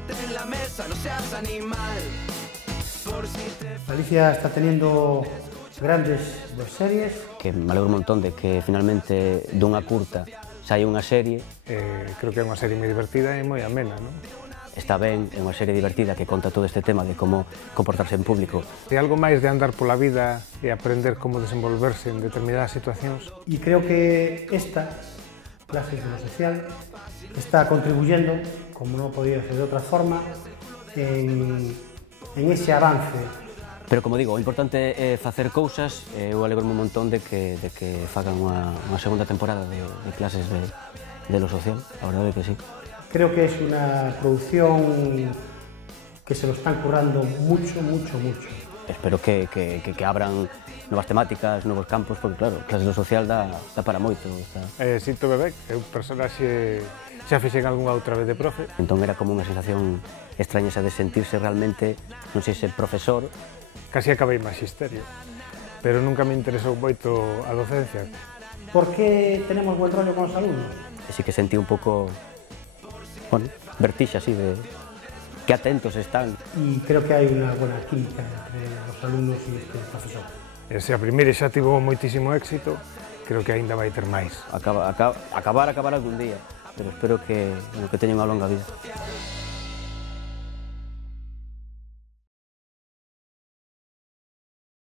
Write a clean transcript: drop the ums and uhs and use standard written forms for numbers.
siéntate en la mesa, no seas animal. Alicia está teniendo grandes series. Que me alegro un montón de que finalmente dunha curta saia unha serie. Creo que é unha serie moi divertida e moi amena, non? Está ben, é unha serie divertida que conta todo este tema de como comportarse en público. É algo máis de andar pola vida e aprender como desenvolverse en determinadas situacións. Y creo que esta clase de lo social está contribuyendo, como no podía ser de otra forma, en ese avance. Pero como digo, o importante é facer cousas, eu alegro un montón de que fagan unha segunda temporada de clases de lo social, a verdade é que sí. Creo que es una producción que se lo están currando mucho, mucho, mucho. Espero que abran novas temáticas, novos campos, porque claro, clases do social dá para moito. Sinto bebé, é un personaxe xa fixen algunha outra vez de profe. Entón era como unha sensación extraña esa de sentirse realmente, non sei se profesor. Casi acabei magisterio, pero nunca me interesou moito a docencia. ¿Por qué tenemos buen rollo con los alumnos? E sí que sentí un pouco, bueno, vertixe así de que atentos están. Y creo que hay una buena química entre los alumnos y este profesor. Se a primeira xa tivo moitísimo éxito, creo que aínda vai ter máis. Acabar algún día, pero espero que teña unha longa vida.